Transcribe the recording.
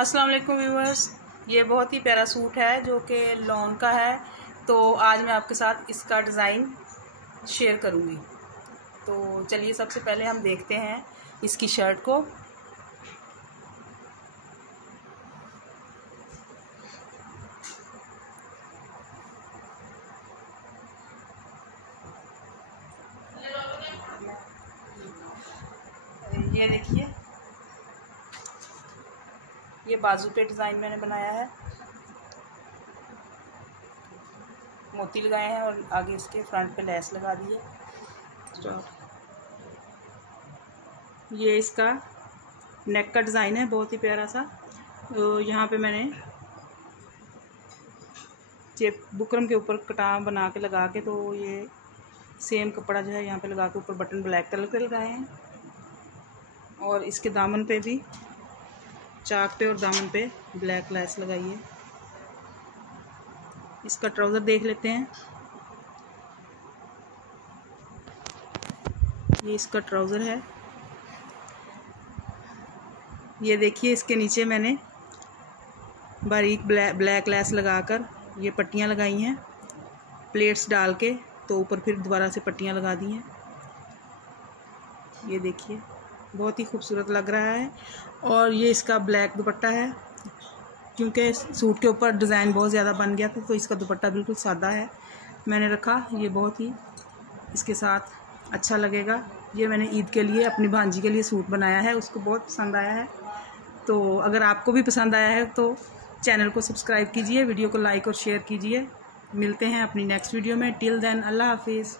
अस्सलाम वालेकुम व्यूअर्स, ये बहुत ही प्यारा सूट है जो कि लॉन का है। तो आज मैं आपके साथ इसका डिज़ाइन शेयर करूँगी। तो चलिए सबसे पहले हम देखते हैं इसकी शर्ट को। ये देखिए, ये बाजू पे डिज़ाइन मैंने बनाया है, मोती लगाए हैं और आगे इसके फ्रंट पे लेस लगा दी है। ये इसका नेक का डिज़ाइन है, बहुत ही प्यारा सा। तो यहाँ पे मैंने चेप बुकरम के ऊपर कटाव बना के लगा के, तो ये सेम कपड़ा जो है यहाँ पे लगा के ऊपर बटन ब्लैक कलर के लगाए हैं और इसके दामन पे भी चाक पे और दामन पे ब्लैक लेस लगाई है। इसका ट्राउज़र देख लेते हैं। ये इसका ट्राउज़र है। ये देखिए, इसके नीचे मैंने बारीक ब्लैक लेस लगाकर ये पट्टियाँ लगाई हैं, प्लेट्स डाल के, तो ऊपर फिर दोबारा से पट्टियाँ लगा दी हैं। ये देखिए, बहुत ही खूबसूरत लग रहा है। और ये इसका ब्लैक दुपट्टा है, क्योंकि सूट के ऊपर डिज़ाइन बहुत ज़्यादा बन गया था, तो इसका दुपट्टा बिल्कुल सादा है मैंने रखा। ये बहुत ही इसके साथ अच्छा लगेगा। ये मैंने ईद के लिए अपनी भांजी के लिए सूट बनाया है, उसको बहुत पसंद आया है। तो अगर आपको भी पसंद आया है तो चैनल को सब्सक्राइब कीजिए, वीडियो को लाइक और शेयर कीजिए। मिलते हैं अपनी नेक्स्ट वीडियो में। टिल देन, अल्लाह हाफिज़।